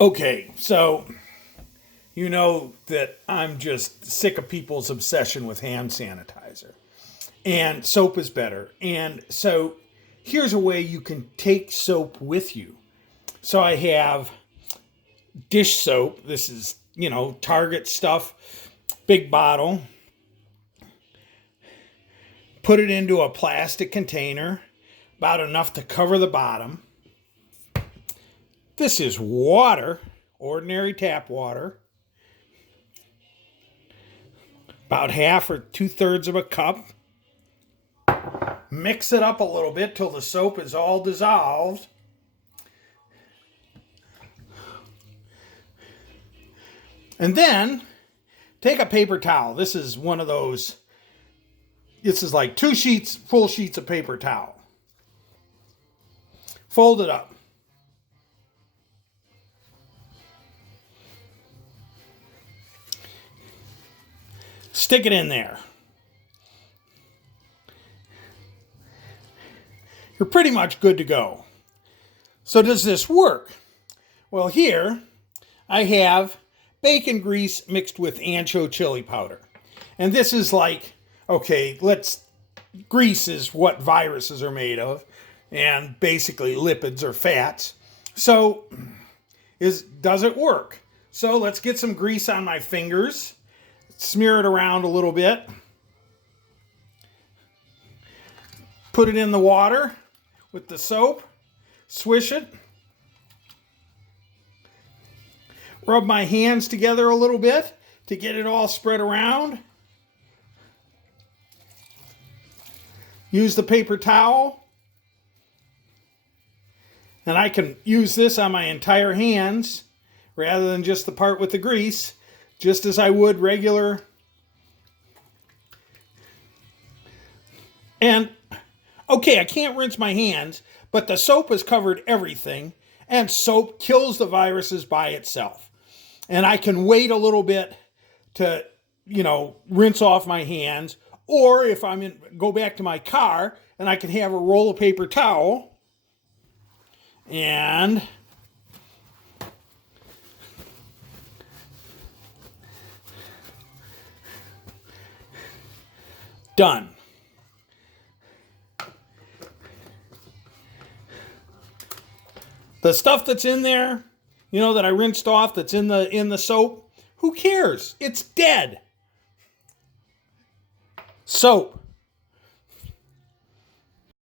Okay, so you know that I'm just sick of people's obsession with hand sanitizer. And soap is better. And so here's a way you can take soap with you. So I have dish soap. This is, Target stuff, big bottle. Put it into a plastic container, about enough to cover the bottom. This is water, ordinary tap water. About half or 2/3 of a cup. Mix it up a little bit till the soap is all dissolved. And then take a paper towel. This is one of those, this is like full sheets of paper towel. Fold it up. Stick it in there. You're pretty much good to go. So does this work? Well, here I have bacon grease mixed with ancho chili powder. And this is like, okay, grease is what viruses are made of, and basically lipids or fats. So does it work? So let's get some grease on my fingers. Smear it around a little bit. Put it in the water with the soap. Swish it. Rub my hands together a little bit to get it all spread around. Use the paper towel. And I can use this on my entire hands rather than just the part with the grease, just as I would regular. And okay, I can't rinse my hands, but the soap has covered everything, and soap kills the viruses by itself. And I can wait a little bit to, rinse off my hands, or if go back to my car, and I can have a roll of paper towel and done. The stuff that's in there, that I rinsed off, that's in the soap, who cares? It's dead. Soap.